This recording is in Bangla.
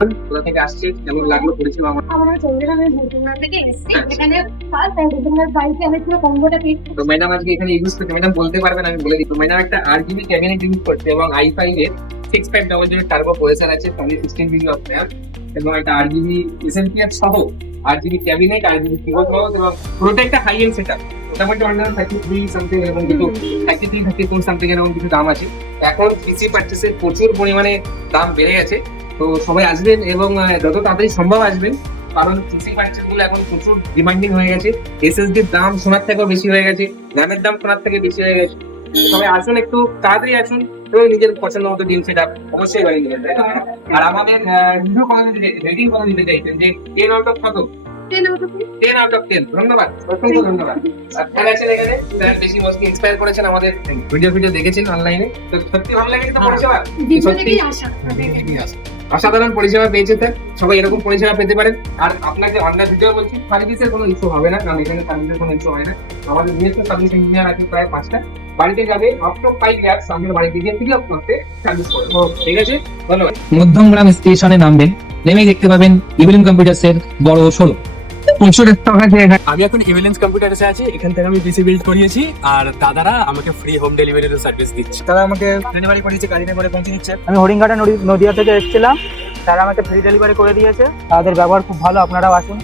কোথা থেকে আসছে, কেমন লাগলো পরিষেবা আমার? আমরা চন্দ্রগ্রামের ভূতনাথ থেকে এসেছি। এখানে ফার্স্ট টাইম ভূতনাথ বাড়িতে আমি পুরো কম্বোটা পেয়ে তো ম্যাডাম আজকে এখানে ইউজ করতে, ম্যাডাম বলতে পারবেন? আমি বলে দিই। তো ম্যাডাম একটা RGB ক্যাবিনেট ইউজ করছে এবং i5 এর 6500 টার্বো প্রসেসর আছে, তাহলে 16 জিবি অফ র্যাম এবং একটা RGB এসএমপিএস সহ RGB cabinet, RGB keyboard mouse এবং পুরোটা একটা হাই এন্ড সেটআপ। মোটামুটি অন্যান্য 33 সামথিং এবং কিছু 33-34 সামথিং এরকম কিছু দাম আছে। এখন পিসি পারচেসের প্রচুর পরিমাণে দাম বেড়ে গেছে। তো সবাই আসবেন এবং যত তাড়াতাড়ি সম্ভব আসবেন, কারণ পিসি পারচেস গুলো এখন প্রচুর ডিমান্ডিং হয়ে গেছে। এসএসডির দাম সোনার থেকেও বেশি হয়ে গেছে, র্যামের দাম সোনার থেকে বেশি হয়ে গেছে। সবাই আসুন, একটু তাড়াতাড়ি আসুন এবং নিজের পছন্দ মতো দিন সেটা অবশ্যই বানিয়ে নেবেন, তাই তো? আর আমাদের রিভিউ রেটিং কত দিতে চাইছেন, যে 10 আউট অফ কত? 10 আউট অফ 10। ধন্যবাদ, অসংখ্য ধন্যবাদ। আপনারা আছেন এখানে, স্যার বেশি মস্তি ইন্সপায়ার করেছেন, আমাদের ভিডিও দেখেছেন অনলাইনে, তো সত্যি ভালো লেগেছে তো পরিষেবা? ভিডিও সত্যি থেকেই আসা। অসাধারণ পরিষেবা পেয়েছে স্যার। সবাই এরকম পরিষেবা পেতে পারেন। আর আপনাকে অনলাইন ভিডিও বলছি, সার্ভিসের কোনো ইস্যু হবে না, কারণ এখানে সার্ভিসের কোনো ইস্যু হয় না। আমাদের নিজস্ব সার্ভিস ইঞ্জিনিয়ার আছে প্রায় 5টা। বাড়িতে যাবে আপ টু 5 lakhs আমাদের বাড়িতে গিয়ে ফিল আপ করতে সার্ভিস করে। ঠিক আছে, ধন্যবাদ। মধ্যমগ্রাম স্টেশনে নামবেন, নেমেই দেখতে পাবেন ইভিলিন কম্পিউটার্সের বড় শোরুম। আমি এখন ইভিলেন্স কম্পিউটার্সে আছি। এখান থেকে আমি পিসি বিল্ড করিয়েছি, আর দাদারা আমাকে ফ্রি হোম ডেলিভারির সার্ভিস দিচ্ছে। তারা আমাকে ডেলিভারি করিয়েছে, গাড়িতে করে পৌঁছে দিচ্ছে। আমি হরিণঘাটা নদিয়া থেকে এসেছিলাম, তারা আমাকে ফ্রি ডেলিভারি করে দিয়েছে। তাদের ব্যবহার খুব ভালো, আপনারাও আসুন।